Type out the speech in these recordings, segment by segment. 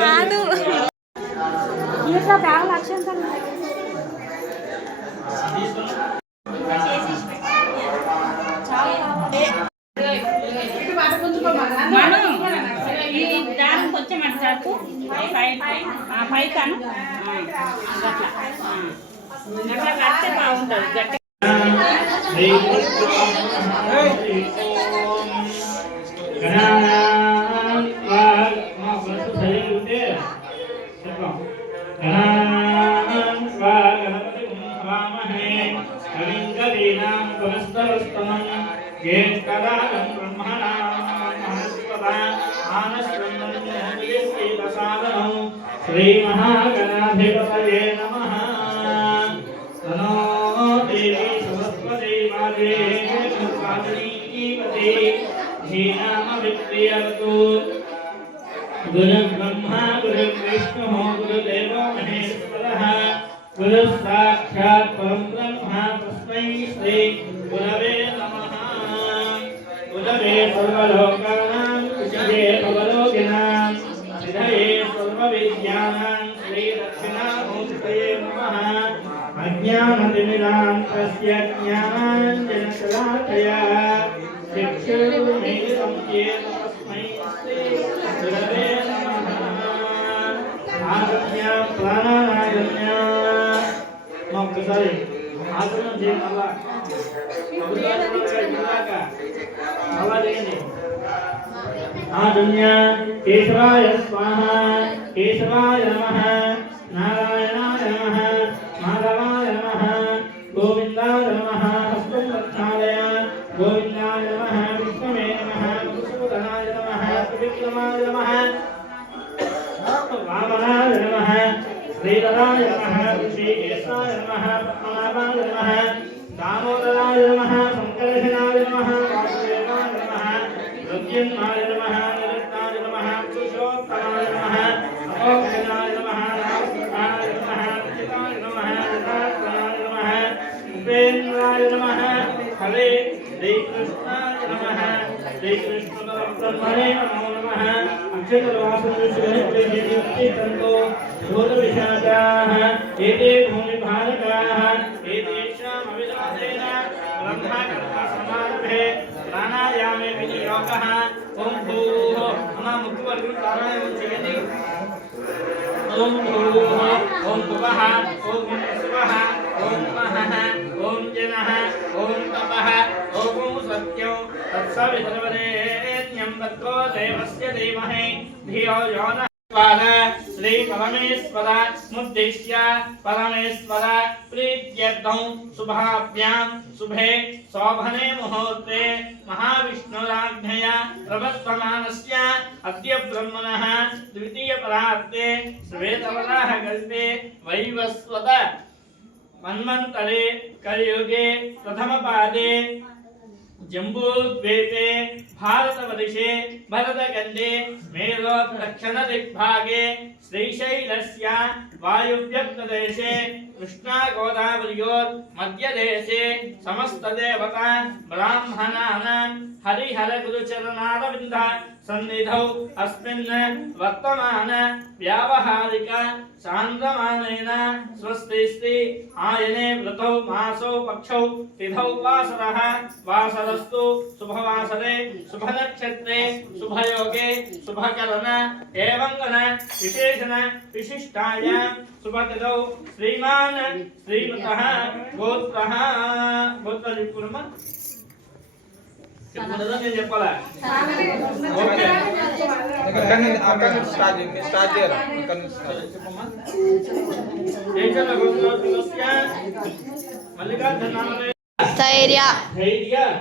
కాదు ఇంట్లో బ్యాగ్ లక్ష్యం ఈ దారం కొంచెం అటు చాపు పైకాను అట్లా అట్లా కడితే బాగుంటుంది గట్టి श्री महागणाधिपतये नमः। नमो देवी सरस्वती माते पावनीपते धीनामविप्रियवतु। गुरुर्ब्रह्मा गुरुर्विष्णुः गुरुदेवो महेश्वरः गुरुसाक्षात् परं ब्रह्म तस्मै श्री गुरवे नमः। गुरवे सर्वलोकानां विषये सर्वलोकिनां हृदये सर्वविद्यानां श्रीदक्षिणामूर्तये नमः। अज्ञानतिमिरान्तस्य ज्ञानाञ्जनशलाकया चक्षुर्मीलितं येन तस्मै श्री गुरवे नमः। आज्ञा प्राणानाज्ञा ఒక్కసారి ఆసనం చేయండి అలా చేయండి ఆజ్ఞా కేశవాయ స్వాహ కేశవాయ నమః నారాయణాయ నమః మాధవాయ నమః గోవిందాయ నమః హస్తం రక్షాలయ గోవిందాయ నమః విష్ణవే నమః మధుసూదనాయ నమః త్రివిక్రమాయ నమః వామనాయ నమః శ్రీధరాయ నమః ఋషికేశాయ నమః పద్మనాభాయ నమః దామోదరాయ నమః సంకర్షణాయ నమః వాసుదేవాయ నమః రుద్యన్మాయ నమః నిరుక్తాయ నమః పురుషోత్తమాయ నమః అమోఘనాయ నమః నారాయణాయ నమః చితాయ నమః యథాత్మనాయ నమః ఉపేంద్రాయ నమః హరే శ్రీకృష్ణాయ నమః శ్రీకృష్ణ పరబ్రహ్మణే నమో నమః अक्षरवासुदेवो भूतविशाचाः एते भूमिभारकाः एतेषामविदादेन ब्रह्मकर्मसमारभे प्राणायामे विनियोगः ओं भूः मम मुखवर्गं प्राणायामं चेति ओं भूः ओं भुवः ओं स्वः ओं महः ओं जनः ओं तपः ओं सत्यं तत्सवितुर्वरेण्यं भर्गो देवस्य धीमहि धियो यो नः प्रचोदयात्। श्री परमेश्वर मुद्दिश्य परमेश्वर प्रीत्यर्थं शुभाभ्यां शुभे शोभने मुहूर्ते महाविष्णुराज्ञया प्रवर्तमानस्य अद्य ब्रह्मणः द्वितीयपरार्थे श्वेतवराहकल्पे वैवस्वत मन्वन्तरे कलियुगे प्रथमपादे जम्बूद्वीपे भारतवर्षे भरतखण्डे मेरोदक्षिणदिग्भागे श्रीशैलस्य वायुव्यप्रदेशे कृष्णागोदावर्योर्मध्यदेशे समस्तदेवता ब्राह्मणानां हरिहरगुरुचरणारविन्द सन्निधौ अस्मिन् वर्तमान व्यावहारिक चान्द्रमानेन स्वस्तिस्ति आयने व्रतौ मासौ पक्षौ तिथौ वासरः वासरस्तु शुभवासरे शुभनक्षत्रे शुभयोगे शुभकरण एवं गण विशेषण विशिष्टायां शुभतिथौ श्रीमान् श्रीमतः गोत्रः गोत्रलिपुरम నేను చెప్పాలా ఓకే అక్కడ స్టార్ట్ చేయాలి చెప్పమ్మా ఏకల గోత్రోస్య మల్లికార్జున ధైర్య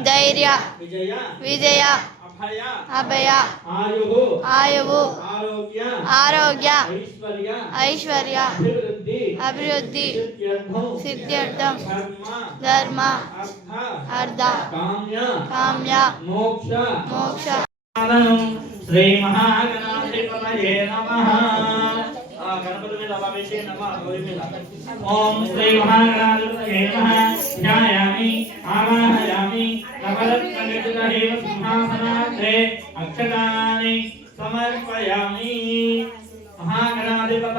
ధైర్య విజయ విజయ అభయ ఆయువు ఆరోగ్య ఐశ్వర్య అభివృద్ధి సిద్ధ్యర్థం ధర్మ అర్థ కామ్య మోక్ష శ్రీ మహాగణాధిపతయే నమః గణపతి మీద అలా వేసి నమః గౌరీ మీద ఓం శ్రీ మహాగణాధిపతయే నమః ధ్యాయామి ఆవాహయామి నవరత్ననిర్జితహేవ సింహాసనాగ్రే అక్షతాని సమర్పయామి మహాగణాధిపత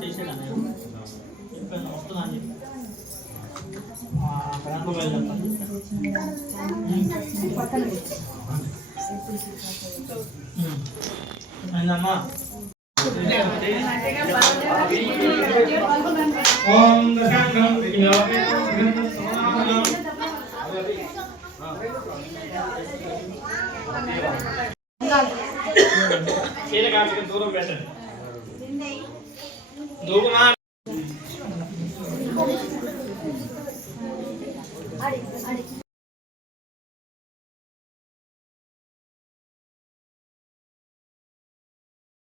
చేసేదాన్ని వస్తున్నాను అయిందమ్మా ఓం దశాంగం చీల కాటికి దూరం పెట్టండి దూకుమా